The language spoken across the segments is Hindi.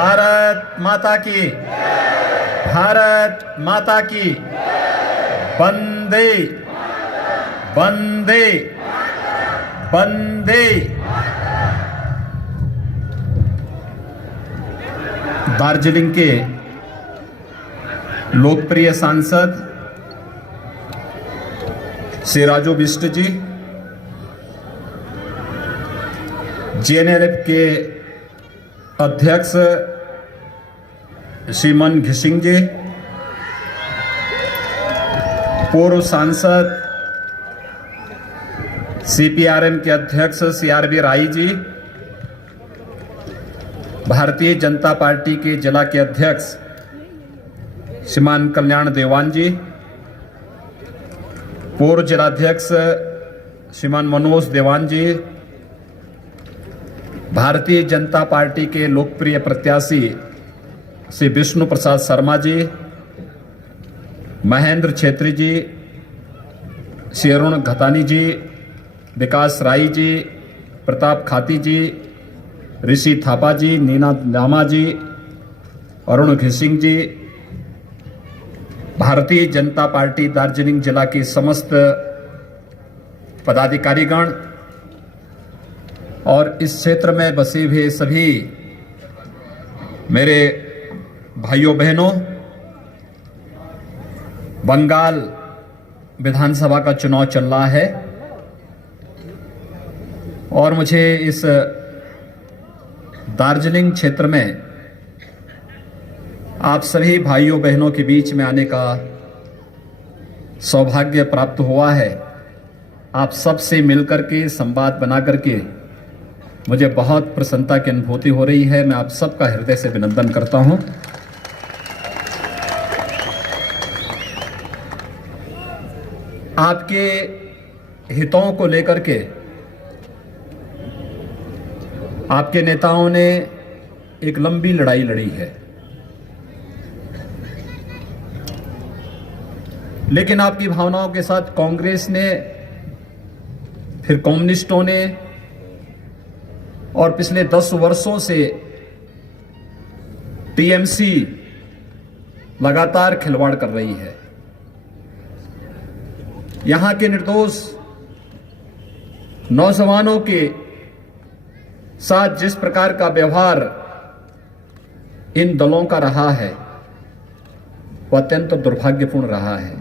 भारत माता की, भारत माता की, वंदे वंदे वंदे। दार्जिलिंग के लोकप्रिय सांसद श्री राजू बिष्ट जी, जेएनएलएफ के अध्यक्ष श्रीमन घिसिंग जी, पूर्व सांसद सीपीआरएम के अध्यक्ष सीआरबी राय जी, भारतीय जनता पार्टी के जिला के अध्यक्ष श्रीमान कल्याण देवान जी, पूर्व जिलाध्यक्ष श्रीमान मनोज देवान जी, भारतीय जनता पार्टी के लोकप्रिय प्रत्याशी श्री विष्णु प्रसाद शर्मा जी, महेंद्र छेत्री जी, श्री अरुण घतानी जी, विकास राय जी, प्रताप खाती जी, ऋषि थापा जी, नीना लामा जी, अरुण घिसिंग जी, भारतीय जनता पार्टी दार्जिलिंग जिला के समस्त पदाधिकारीगण और इस क्षेत्र में बसे हुए सभी मेरे भाइयों बहनों, बंगाल विधानसभा का चुनाव चल रहा है और मुझे इस दार्जिलिंग क्षेत्र में आप सभी भाइयों बहनों के बीच में आने का सौभाग्य प्राप्त हुआ है। आप सबसे मिलकर के संवाद बना करके मुझे बहुत प्रसन्नता की अनुभूति हो रही है। मैं आप सबका हृदय से अभिनंदन करता हूं। आपके हितों को लेकर के आपके नेताओं ने एक लंबी लड़ाई लड़ी है, लेकिन आपकी भावनाओं के साथ कांग्रेस ने, फिर कम्युनिस्टों ने और पिछले 10 वर्षों से टीएमसी लगातार खिलवाड़ कर रही है। यहां के निर्दोष नौजवानों के साथ जिस प्रकार का व्यवहार इन दलों का रहा है वह अत्यंत दुर्भाग्यपूर्ण रहा है।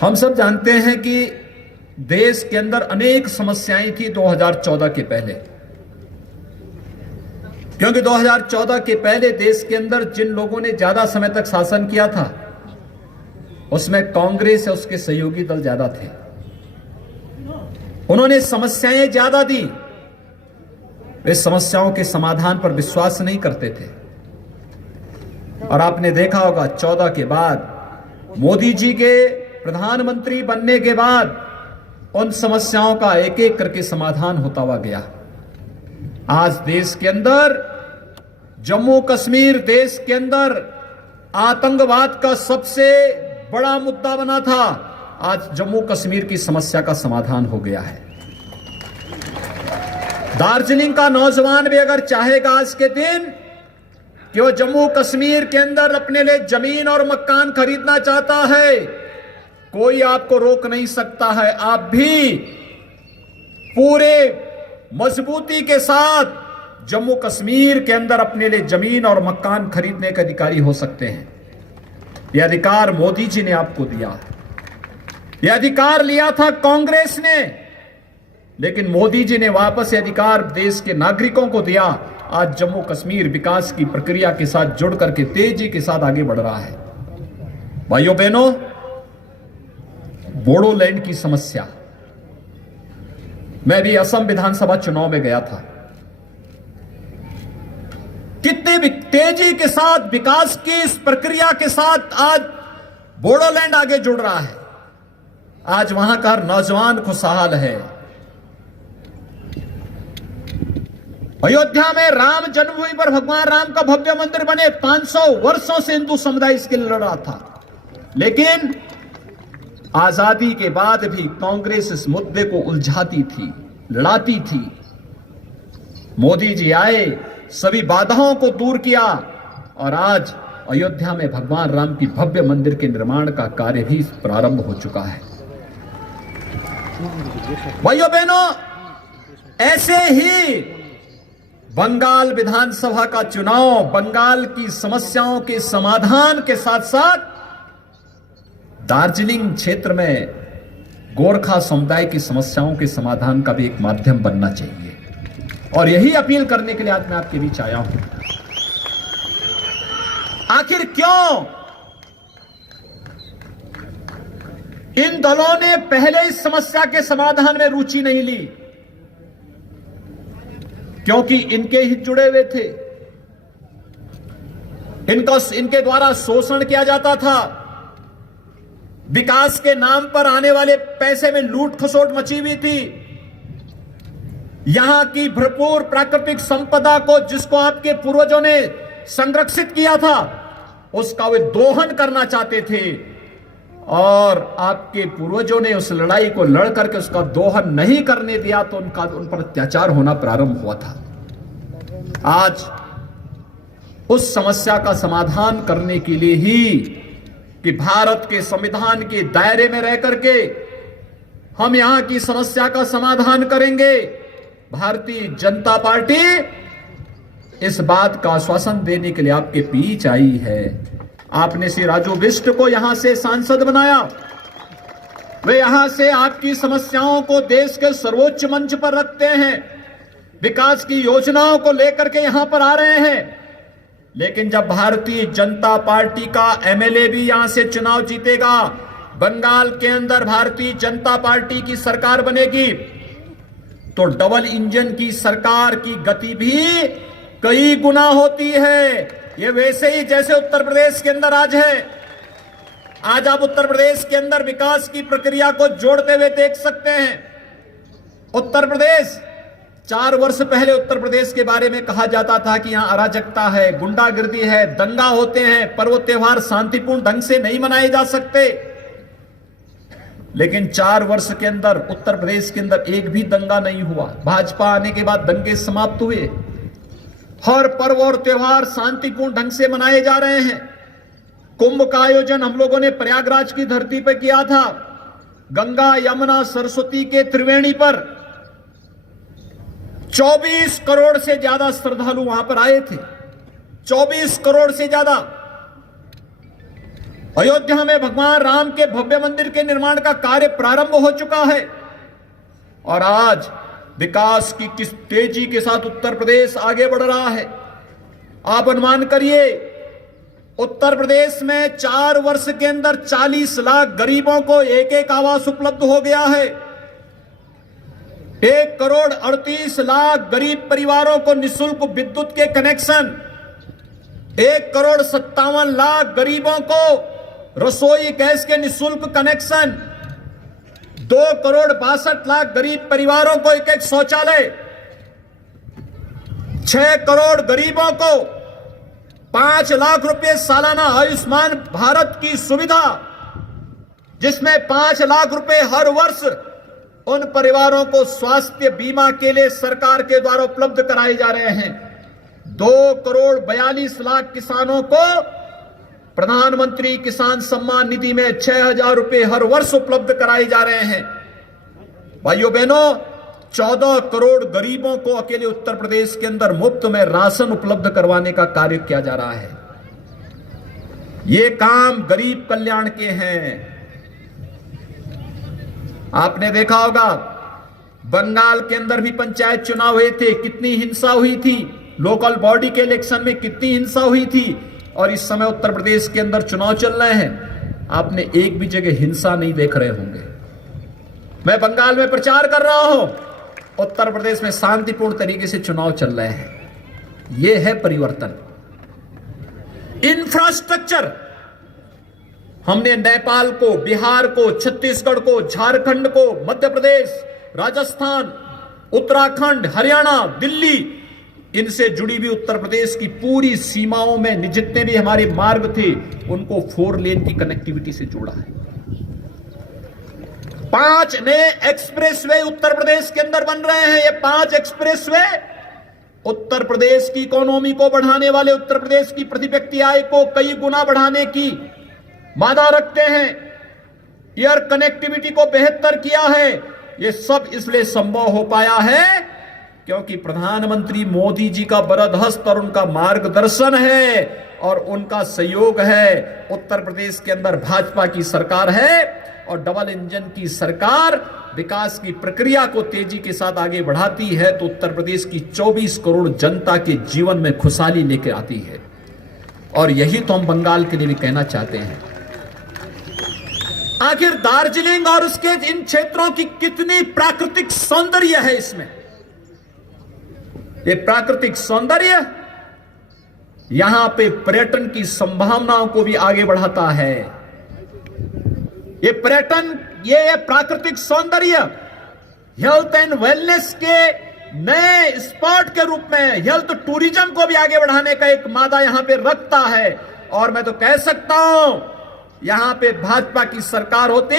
हम सब जानते हैं कि देश के अंदर अनेक समस्याएं थी 2014 के पहले, क्योंकि 2014 के पहले देश के अंदर जिन लोगों ने ज्यादा समय तक शासन किया था उसमें कांग्रेस और उसके सहयोगी दल ज्यादा थे। उन्होंने समस्याएं ज्यादा दी, वे समस्याओं के समाधान पर विश्वास नहीं करते थे। और आपने देखा होगा 14 के बाद मोदी जी के प्रधानमंत्री बनने के बाद उन समस्याओं का एक एक करके समाधान होता हुआ गया। आज देश के अंदर जम्मू कश्मीर देश के अंदर आतंकवाद का सबसे बड़ा मुद्दा बना था, आज जम्मू कश्मीर की समस्या का समाधान हो गया है। दार्जिलिंग का नौजवान भी अगर चाहेगा आज के दिन कि वो जम्मू कश्मीर के अंदर अपने लिए जमीन और मकान खरीदना चाहता है, कोई आपको रोक नहीं सकता है। आप भी पूरे मजबूती के साथ जम्मू कश्मीर के अंदर अपने लिए जमीन और मकान खरीदने के अधिकारी हो सकते हैं। यह अधिकार मोदी जी ने आपको दिया, यह अधिकार लिया था कांग्रेस ने, लेकिन मोदी जी ने वापस यह अधिकार देश के नागरिकों को दिया। आज जम्मू कश्मीर विकास की प्रक्रिया के साथ जुड़ करके तेजी के साथ आगे बढ़ रहा है। भाइयों बहनों, बोडोलैंड की समस्या, मैं भी असम विधानसभा चुनाव में गया था। कितनी तेजी के साथ विकास की इस प्रक्रिया के साथ आज बोडोलैंड आगे जुड़ रहा है। आज वहां का हर नौजवान खुशहाल है। अयोध्या में राम जन्मभूमि पर भगवान राम का भव्य मंदिर बने, 500 वर्षों से हिंदू समुदाय इसके लिए लड़ रहा था, लेकिन आजादी के बाद भी कांग्रेस इस मुद्दे को उलझाती थी, लड़ाती थी। मोदी जी आए, सभी बाधाओं को दूर किया और आज अयोध्या में भगवान राम की भव्य मंदिर के निर्माण का कार्य भी प्रारंभ हो चुका है। भाइयों बहनों, ऐसे ही बंगाल विधानसभा का चुनाव बंगाल की समस्याओं के समाधान के साथ साथ दार्जिलिंग क्षेत्र में गोरखा समुदाय की समस्याओं के समाधान का भी एक माध्यम बनना चाहिए, और यही अपील करने के लिए आज मैं आपके बीच आया हूं। आखिर क्यों इन दलों ने पहले इस समस्या के समाधान में रुचि नहीं ली? क्योंकि इनके हित जुड़े हुए थे, इनके द्वारा शोषण किया जाता था, विकास के नाम पर आने वाले पैसे में लूट खसोट मची हुई थी, यहां की भरपूर प्राकृतिक संपदा को जिसको आपके पूर्वजों ने संरक्षित किया था उसका वे दोहन करना चाहते थे, और आपके पूर्वजों ने उस लड़ाई को लड़ करके उसका दोहन नहीं करने दिया तो उन पर अत्याचार होना प्रारंभ हुआ था। आज उस समस्या का समाधान करने के लिए ही कि भारत के संविधान के दायरे में रह करके हम यहां की समस्या का समाधान करेंगे, भारतीय जनता पार्टी इस बात का आश्वासन देने के लिए आपके बीच आई है। आपने श्री राजू बिष्ट को यहां से सांसद बनाया, वे यहां से आपकी समस्याओं को देश के सर्वोच्च मंच पर रखते हैं, विकास की योजनाओं को लेकर के यहां पर आ रहे हैं। लेकिन जब भारतीय जनता पार्टी का एमएलए भी यहां से चुनाव जीतेगा, बंगाल के अंदर भारतीय जनता पार्टी की सरकार बनेगी, तो डबल इंजन की सरकार की गति भी कई गुना होती है। ये वैसे ही जैसे उत्तर प्रदेश के अंदर आज है। आज आप उत्तर प्रदेश के अंदर विकास की प्रक्रिया को जोड़ते हुए देख सकते हैं। उत्तर प्रदेश 4 वर्ष पहले उत्तर प्रदेश के बारे में कहा जाता था कि यहां अराजकता है, गुंडागिर्दी है, दंगा होते हैं, पर्व त्योहार शांतिपूर्ण ढंग से नहीं मनाए जा सकते। लेकिन 4 वर्ष के अंदर उत्तर प्रदेश के अंदर एक भी दंगा नहीं हुआ। भाजपा आने के बाद दंगे समाप्त हुए, हर पर्व और त्योहार शांतिपूर्ण ढंग से मनाए जा रहे हैं। कुंभ का आयोजन हम लोगों ने प्रयागराज की धरती पर किया था, गंगा यमुना सरस्वती के त्रिवेणी पर 24 करोड़ से ज्यादा श्रद्धालु वहां पर आए थे, 24 करोड़ से ज्यादा। अयोध्या में भगवान राम के भव्य मंदिर के निर्माण का कार्य प्रारंभ हो चुका है, और आज विकास की किस तेजी के साथ उत्तर प्रदेश आगे बढ़ रहा है। आप अनुमान करिए, उत्तर प्रदेश में 4 वर्ष के अंदर 40 लाख गरीबों को एक आवास उपलब्ध हो गया है। 1 करोड़ 38 लाख गरीब परिवारों को निःशुल्क विद्युत के कनेक्शन, 1 करोड़ 57 लाख गरीबों को रसोई गैस के निःशुल्क कनेक्शन, 2 करोड़ 62 लाख गरीब परिवारों को एक शौचालय, 6 करोड़ गरीबों को 5 लाख रुपए सालाना आयुष्मान भारत की सुविधा, जिसमें 5 लाख रुपए हर वर्ष उन परिवारों को स्वास्थ्य बीमा के लिए सरकार के द्वारा उपलब्ध कराए जा रहे हैं। 2 करोड़ 42 लाख किसानों को प्रधानमंत्री किसान सम्मान निधि में 6,000 रुपए हर वर्ष उपलब्ध कराए जा रहे हैं। भाइयों बहनों, 14 करोड़ गरीबों को अकेले उत्तर प्रदेश के अंदर मुफ्त में राशन उपलब्ध करवाने का कार्य किया जा रहा है। ये काम गरीब कल्याण के हैं। आपने देखा होगा, बंगाल के अंदर भी पंचायत चुनाव हुए थे, कितनी हिंसा हुई थी, लोकल बॉडी के इलेक्शन में कितनी हिंसा हुई थी, और इस समय उत्तर प्रदेश के अंदर चुनाव चल रहे हैं, आपने एक भी जगह हिंसा नहीं देख रहे होंगे। मैं बंगाल में प्रचार कर रहा हूं, उत्तर प्रदेश में शांतिपूर्ण तरीके से चुनाव चल रहे हैं। यह है परिवर्तन। इंफ्रास्ट्रक्चर हमने नेपाल को, बिहार को, छत्तीसगढ़ को, झारखंड को, मध्य प्रदेश, राजस्थान, उत्तराखंड, हरियाणा, दिल्ली, इनसे जुड़ी हुई उत्तर प्रदेश की पूरी सीमाओं में जितने भी हमारे मार्ग थे उनको 4 लेन की कनेक्टिविटी से जोड़ा है। 5 नए एक्सप्रेसवे उत्तर प्रदेश के अंदर बन रहे हैं। ये 5 एक्सप्रेसवे उत्तर प्रदेश की इकोनॉमी को बढ़ाने वाले, उत्तर प्रदेश की प्रति व्यक्ति आय को कई गुना बढ़ाने की वादा रखते हैं, एयर कनेक्टिविटी को बेहतर किया है। यह सब इसलिए संभव हो पाया है क्योंकि प्रधानमंत्री मोदी जी का बरदहस्त और उनका मार्गदर्शन है और उनका सहयोग है। उत्तर प्रदेश के अंदर भाजपा की सरकार है और डबल इंजन की सरकार विकास की प्रक्रिया को तेजी के साथ आगे बढ़ाती है तो उत्तर प्रदेश की 24 करोड़ जनता के जीवन में खुशहाली लेकर आती है। और यही तो हम बंगाल के लिए भी कहना चाहते हैं। आखिर दार्जिलिंग और उसके इन क्षेत्रों की कितनी प्राकृतिक सौंदर्य है इसमें। ये प्राकृतिक सौंदर्य यहां पे पर्यटन की संभावनाओं को भी आगे बढ़ाता है। ये पर्यटन, ये प्राकृतिक सौंदर्य हेल्थ एंड वेलनेस के नए स्पॉट के रूप में हेल्थ टूरिज्म को भी आगे बढ़ाने का एक मादा यहां पे रखता है। और मैं तो कह सकता हूं यहां पे भाजपा की सरकार होती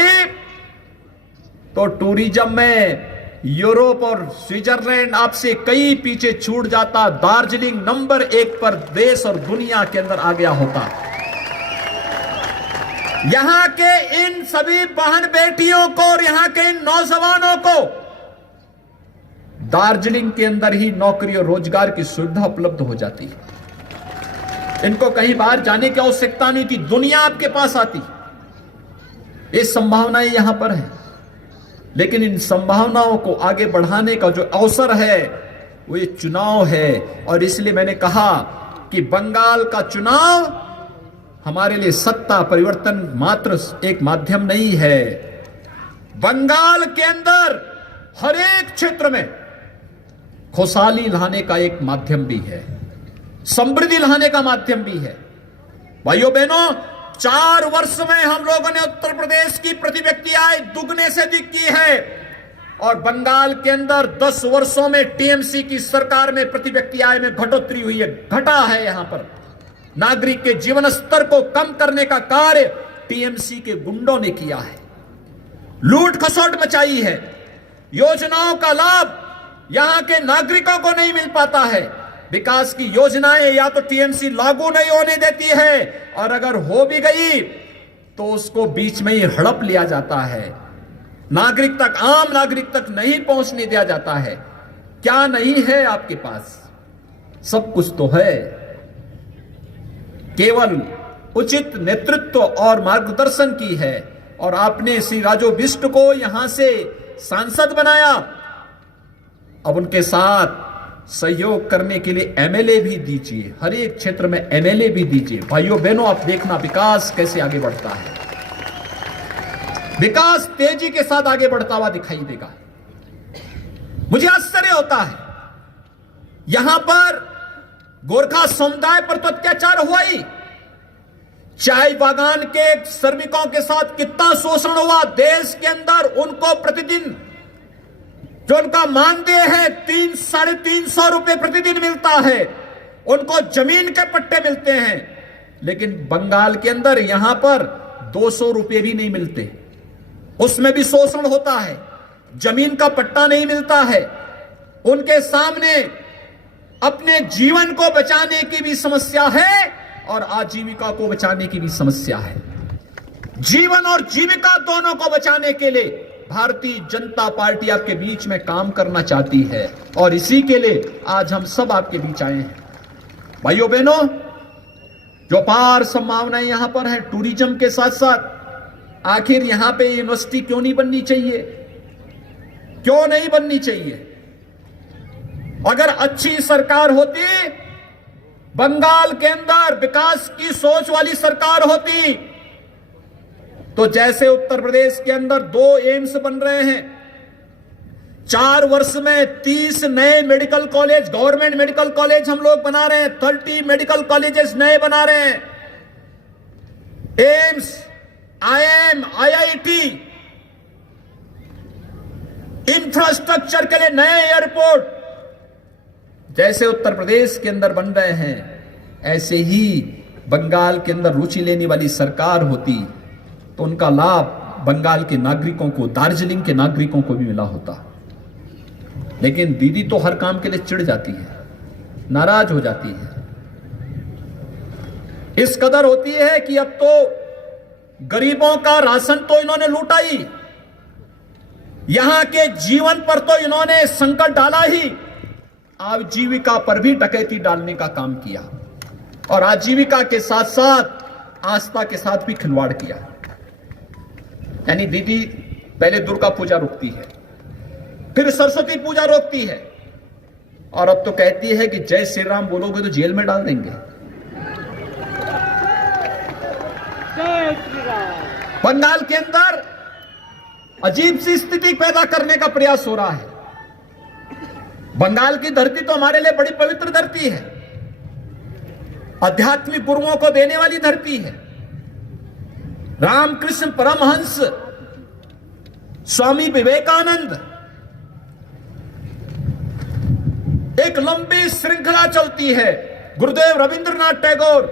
तो टूरिज्म में यूरोप और स्विट्जरलैंड आपसे कई पीछे छूट जाता। दार्जिलिंग नंबर 1 पर देश और दुनिया के अंदर आ गया होता। यहां के इन सभी बहन बेटियों को और यहां के इन नौजवानों को दार्जिलिंग के अंदर ही नौकरी और रोजगार की सुविधा उपलब्ध हो जाती है। इनको कहीं बाहर जाने की आवश्यकता नहीं थी, दुनिया आपके पास आती। ये संभावनाएं यहां पर है, लेकिन इन संभावनाओं को आगे बढ़ाने का जो अवसर है वो ये चुनाव है। और इसलिए मैंने कहा कि बंगाल का चुनाव हमारे लिए सत्ता परिवर्तन मात्र एक माध्यम नहीं है। बंगाल के अंदर हर एक क्षेत्र में खुशहाली लाने का एक माध्यम भी है, समृद्धि लाने का माध्यम भी है। भाइयों बहनों, 4 वर्ष में हम लोगों ने उत्तर प्रदेश की प्रति व्यक्ति आय दुगने से अधिक की है और बंगाल के अंदर 10 वर्षों में टीएमसी की सरकार में प्रति व्यक्ति आय में घटोत्तरी हुई है, घटा है। यहां पर नागरिक के जीवन स्तर को कम करने का कार्य टीएमसी के गुंडों ने किया है, लूट खसोट मचाई है। योजनाओं का लाभ यहां के नागरिकों को नहीं मिल पाता है। विकास की योजनाएं या तो टीएमसी लागू नहीं होने देती है और अगर हो भी गई तो उसको बीच में ही हड़प लिया जाता है, नागरिक तक, आम नागरिक तक नहीं पहुंचने दिया जाता है। क्या नहीं है आपके पास? सब कुछ तो है, केवल उचित नेतृत्व और मार्गदर्शन की है। और आपने श्री राजू बिष्ट को यहां से सांसद बनाया, अब उनके साथ सहयोग करने के लिए एमएलए भी दीजिए, हर एक क्षेत्र में एमएलए भी दीजिए। भाइयों बहनों, आप देखना विकास कैसे आगे बढ़ता है। विकास तेजी के साथ आगे बढ़ता हुआ दिखाई देगा। मुझे आश्चर्य होता है, यहां पर गोरखा समुदाय पर तो अत्याचार हुआ ही, चाय बागान के श्रमिकों के साथ कितना शोषण हुआ। देश के अंदर उनको प्रतिदिन जो उनका मानदेय है 300-350 रुपए प्रतिदिन मिलता है, उनको जमीन के पट्टे मिलते हैं। लेकिन बंगाल के अंदर यहां पर 200 रुपए भी नहीं मिलते, उसमें भी शोषण होता है, जमीन का पट्टा नहीं मिलता है। उनके सामने अपने जीवन को बचाने की भी समस्या है और आजीविका को बचाने की भी समस्या है। जीवन और जीविका दोनों को बचाने के लिए भारतीय जनता पार्टी आपके बीच में काम करना चाहती है और इसी के लिए आज हम सब आपके बीच आए हैं। भाइयों बहनों, जो अपार संभावनाएं यहां पर है टूरिज्म के साथ साथ, आखिर यहां पे यूनिवर्सिटी क्यों नहीं बननी चाहिए? क्यों नहीं बननी चाहिए? अगर अच्छी सरकार होती, बंगाल के अंदर विकास की सोच वाली सरकार होती, तो जैसे उत्तर प्रदेश के अंदर 2 एम्स बन रहे हैं, 4 वर्ष में 30 नए medical college, government medical college हम लोग बना रहे हैं, 30 मेडिकल कॉलेजेस नए बना रहे हैं, एम्स, आईएम, आईआईटी, इंफ्रास्ट्रक्चर के लिए नए एयरपोर्ट जैसे उत्तर प्रदेश के अंदर बन रहे हैं, ऐसे ही बंगाल के अंदर रुचि लेने वाली सरकार होती तो उनका लाभ बंगाल के नागरिकों को, दार्जिलिंग के नागरिकों को भी मिला होता। लेकिन दीदी तो हर काम के लिए चिढ़ जाती है। नाराज हो जाती है। इस कदर होती है कि अब तो गरीबों का राशन तो इन्होंने लूटा ही, यहां के जीवन पर तो इन्होंने संकट डाला ही, आजीविका पर भी डकैती डालने का काम किया और आजीविका के साथ साथ आस्था के साथ भी खिलवाड़ किया। यानी दीदी पहले दुर्गा पूजा रोकती है, फिर सरस्वती पूजा रोकती है, और अब तो कहती है कि जय श्री राम बोलोगे तो जेल में डाल देंगे। बंगाल के अंदर अजीब सी स्थिति पैदा करने का प्रयास हो रहा है। बंगाल की धरती तो हमारे लिए बड़ी पवित्र धरती है, आध्यात्मिक गुरुओं को देने वाली धरती है। रामकृष्ण परमहंस, स्वामी विवेकानंद, एक लंबी श्रृंखला चलती है। गुरुदेव रविंद्रनाथ टैगोर,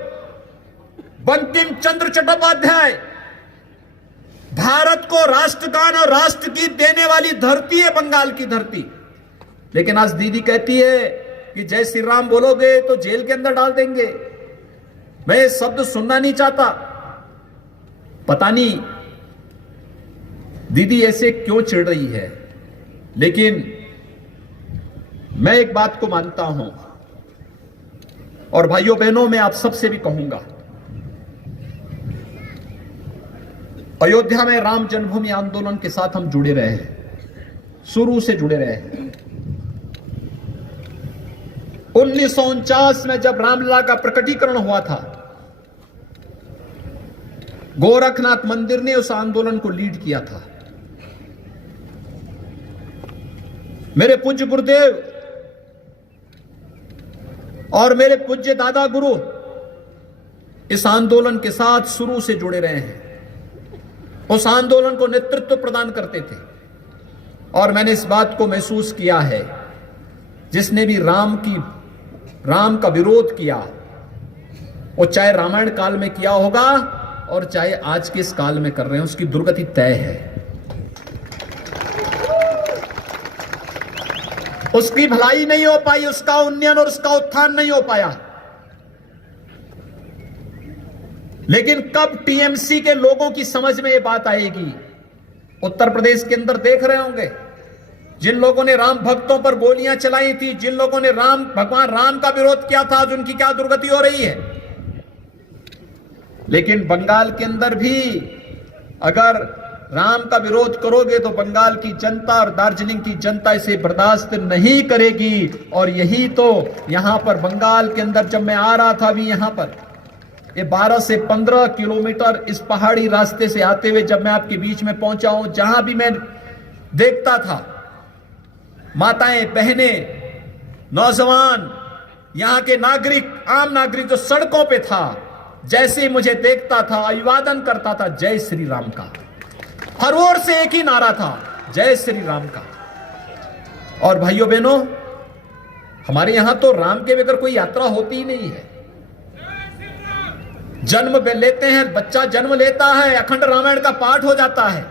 बंकिम चंद्र चट्टोपाध्याय, भारत को राष्ट्रगान और राष्ट्रगीत देने वाली धरती है बंगाल की धरती। लेकिन आज दीदी कहती है कि जय श्री राम बोलोगे तो जेल के अंदर डाल देंगे। मैं ये शब्द सुनना नहीं चाहता। पता नहीं दीदी ऐसे क्यों चिढ़ रही है, लेकिन मैं एक बात को मानता हूं, और भाइयों बहनों मैं आप सबसे भी कहूंगा, अयोध्या में राम जन्मभूमि आंदोलन के साथ हम जुड़े रहे हैं, शुरू से जुड़े रहे हैं। 1949 में जब रामलला का प्रकटीकरण हुआ था, गोरखनाथ मंदिर ने उस आंदोलन को लीड किया था। मेरे पूज्य गुरुदेव और मेरे पूज्य दादा गुरु इस आंदोलन के साथ शुरू से जुड़े रहे हैं, उस आंदोलन को नेतृत्व प्रदान करते थे। और मैंने इस बात को महसूस किया है, जिसने भी राम का विरोध किया, वो चाहे रामायण काल में किया होगा और चाहे आज के इस काल में कर रहे हैं, उसकी दुर्गति तय है। उसकी भलाई नहीं हो पाई, उसका उन्नयन और उसका उत्थान नहीं हो पाया। लेकिन कब टीएमसी के लोगों की समझ में यह बात आएगी? उत्तर प्रदेश के अंदर देख रहे होंगे, जिन लोगों ने राम भक्तों पर गोलियां चलाई थी, जिन लोगों ने भगवान राम का विरोध किया था, आज उनकी क्या दुर्गति हो रही है। लेकिन बंगाल के अंदर भी अगर राम का विरोध करोगे तो बंगाल की जनता और दार्जिलिंग की जनता इसे बर्दाश्त नहीं करेगी। और यही तो यहां पर बंगाल के अंदर जब मैं आ रहा था, अभी यहां पर ये 12 से 15 किलोमीटर इस पहाड़ी रास्ते से आते हुए जब मैं आपके बीच में पहुंचा हूं, जहां भी मैं देखता था माताएं, बहनें, नौजवान, यहां के नागरिक, आम नागरिक जो सड़कों पे था, जैसे ही मुझे देखता था अभिवादन करता था जय श्री राम का। हर ओर से एक ही नारा था, जय श्री राम का। और भाइयों बहनों, हमारे यहां तो राम के बगैर कोई यात्रा होती ही नहीं है। जन्म लेते हैं, बच्चा जन्म लेता है, अखंड रामायण का पाठ हो जाता है।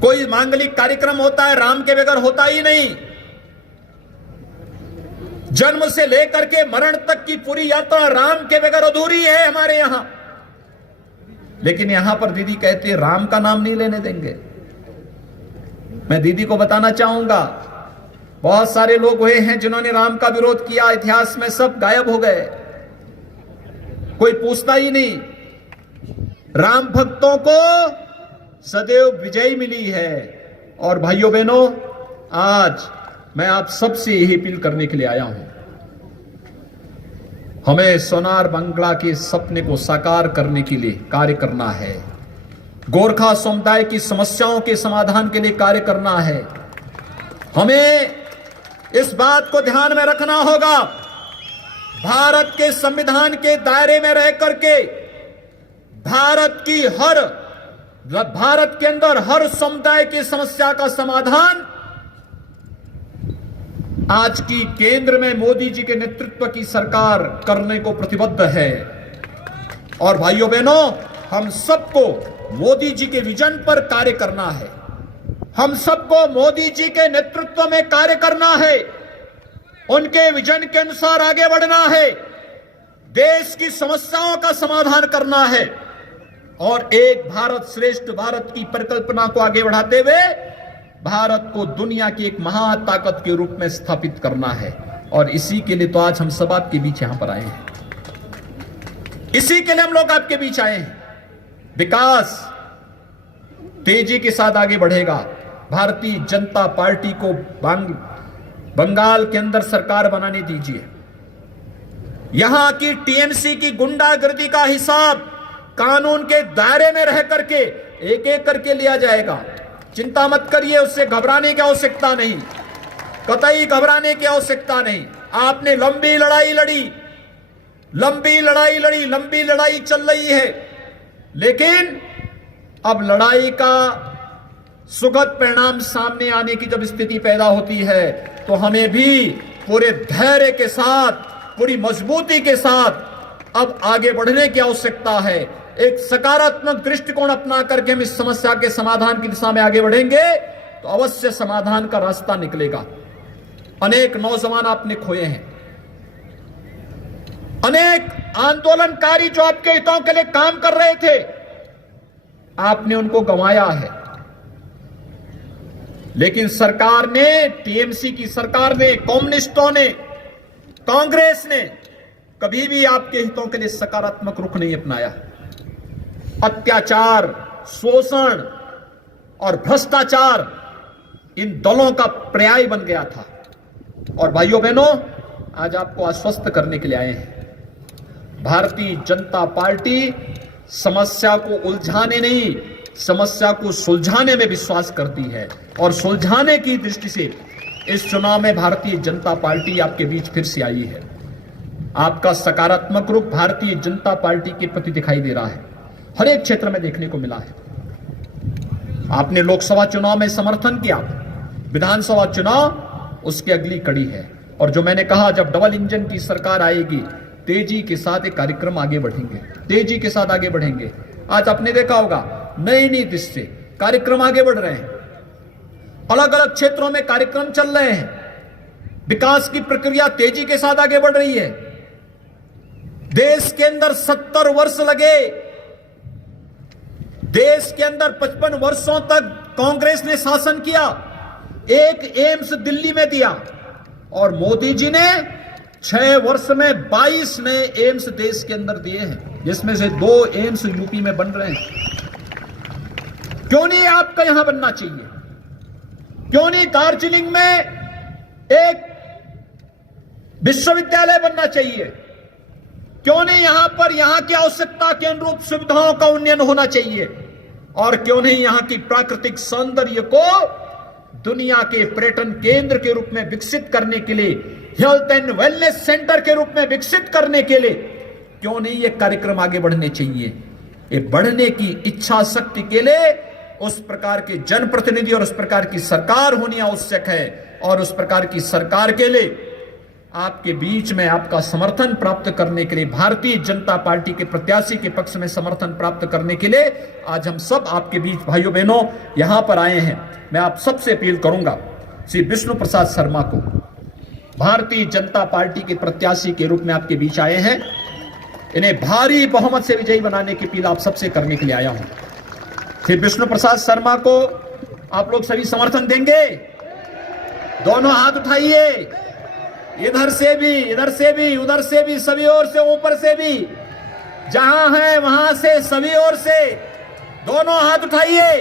कोई मांगलिक कार्यक्रम होता है, राम के बगैर होता ही नहीं। जन्म से लेकर के मरण तक की पूरी यात्रा राम के बगैर अधूरी है हमारे यहां। लेकिन यहां पर दीदी कहती है राम का नाम नहीं लेने देंगे। मैं दीदी को बताना चाहूंगा, बहुत सारे लोग हुए हैं जिन्होंने राम का विरोध किया, इतिहास में सब गायब हो गए, कोई पूछता ही नहीं। राम भक्तों को सदैव विजय मिली है। और भाइयों बहनों, आज मैं आप सबसे यही अपील करने के लिए आया हूं, हमें सोनार बांग्ला के सपने को साकार करने के लिए कार्य करना है। गोरखा समुदाय की समस्याओं के समाधान के लिए कार्य करना है। हमें इस बात को ध्यान में रखना होगा, भारत के संविधान के दायरे में रह करके भारत के अंदर हर समुदाय की समस्या का समाधान आज की केंद्र में मोदी जी के नेतृत्व की सरकार करने को प्रतिबद्ध है। और भाइयों बहनों, हम सबको मोदी जी के विजन पर कार्य करना है। हम सबको मोदी जी के नेतृत्व में कार्य करना है। उनके विजन के अनुसार आगे बढ़ना है, देश की समस्याओं का समाधान करना है और एक भारत श्रेष्ठ भारत की परिकल्पना को आगे बढ़ाते हुए भारत को दुनिया की एक महाताकत के रूप में स्थापित करना है। और इसी के लिए तो आज हम सब आपके बीच यहां पर आए हैं, इसी के लिए हम लोग आपके बीच आए हैं। विकास तेजी के साथ आगे बढ़ेगा। भारतीय जनता पार्टी को बंगाल के अंदर सरकार बनाने दीजिए। यहां की टीएमसी की गुंडागर्दी का हिसाब कानून के दायरे में रह करके एक एक करके लिया जाएगा। चिंता मत करिए, उससे घबराने की आवश्यकता नहीं, कतई घबराने की आवश्यकता नहीं। आपने लंबी लड़ाई लड़ी, लंबी लड़ाई चल रही है, लेकिन अब लड़ाई का सुखद परिणाम सामने आने की जब स्थिति पैदा होती है तो हमें भी पूरे धैर्य के साथ, पूरी मजबूती के साथ अब आगे बढ़ने की आवश्यकता है। एक सकारात्मक दृष्टिकोण अपना करके हम इस समस्या के समाधान की दिशा में आगे बढ़ेंगे तो अवश्य समाधान का रास्ता निकलेगा। अनेक नौजवान आपने खोए हैं, अनेक आंदोलनकारी जो आपके हितों के लिए काम कर रहे थे, आपने उनको गंवाया है। लेकिन सरकार ने, टीएमसी की सरकार ने, कम्युनिस्टों ने, कांग्रेस ने कभी भी आपके हितों के लिए सकारात्मक रुख नहीं अपनाया। अत्याचार, शोषण और भ्रष्टाचार इन दलों का पर्याय बन गया था। और भाइयों बहनों, आज आपको आश्वस्त करने के लिए आए हैं, भारतीय जनता पार्टी समस्या को उलझाने नहीं, समस्या को सुलझाने में विश्वास करती है। और सुलझाने की दृष्टि से इस चुनाव में भारतीय जनता पार्टी आपके बीच फिर से आई है। आपका सकारात्मक रुख भारतीय जनता पार्टी के प्रति दिखाई दे रहा है, हर एक क्षेत्र में देखने को मिला है। आपने लोकसभा चुनाव में समर्थन किया, विधानसभा चुनाव उसकी अगली कड़ी है। और जो मैंने कहा, जब डबल इंजन की सरकार आएगी, तेजी के साथ एक कार्यक्रम आगे बढ़ेंगे, तेजी के साथ आगे बढ़ेंगे। आज आपने देखा होगा, नई नीति से कार्यक्रम आगे बढ़ रहे हैं, अलग अलग क्षेत्रों में कार्यक्रम चल रहे हैं, विकास की प्रक्रिया तेजी के साथ आगे बढ़ रही है। देश के अंदर 70 वर्ष लगे, देश के अंदर 55 वर्षों तक कांग्रेस ने शासन किया, एक एम्स दिल्ली में दिया, और मोदी जी ने 6 वर्ष में 22 नए एम्स देश के अंदर दिए हैं, जिसमें से 2 एम्स यूपी में बन रहे हैं। क्यों नहीं आपका यहां बनना चाहिए? क्यों नहीं दार्जिलिंग में एक विश्वविद्यालय बनना चाहिए? क्यों नहीं यहां पर यहां की आवश्यकता के अनुरूप सुविधाओं का उन्नयन होना चाहिए? और क्यों नहीं यहां की प्राकृतिक सौंदर्य को दुनिया के पर्यटन केंद्र के रूप में विकसित करने के लिए, हेल्थ एंड वेलनेस सेंटर के रूप में विकसित करने के लिए क्यों नहीं ये कार्यक्रम आगे बढ़ने चाहिए? ये बढ़ने की इच्छा शक्ति के लिए उस प्रकार के जनप्रतिनिधि और उस प्रकार की सरकार होनी आवश्यक है। और उस प्रकार की सरकार के लिए आपके बीच में आपका समर्थन प्राप्त करने के लिए, भारतीय जनता पार्टी के प्रत्याशी के पक्ष में समर्थन प्राप्त करने के लिए आज हम सब आपके बीच भाइयों बहनों यहां पर आए हैं। मैं आप सबसे अपील करूंगा, श्री विष्णु प्रसाद शर्मा को भारतीय जनता पार्टी के प्रत्याशी के रूप में आपके बीच आए हैं, इन्हें भारी बहुमत से विजयी बनाने की अपील आप सबसे करने के लिए आया हूं। श्री विष्णु प्रसाद शर्मा को आप लोग सभी समर्थन देंगे? दोनों हाथ उठाइए, इधर से भी, इधर से भी, उधर से भी, सभी ओर से, ऊपर से भी, जहां है वहां से, सभी ओर से दोनों हाथ उठाइए।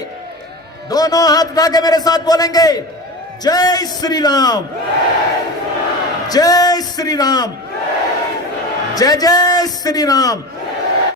दोनों हाथ उठा के मेरे साथ बोलेंगे, जय श्री राम, जय श्री राम, जय जय श्री राम।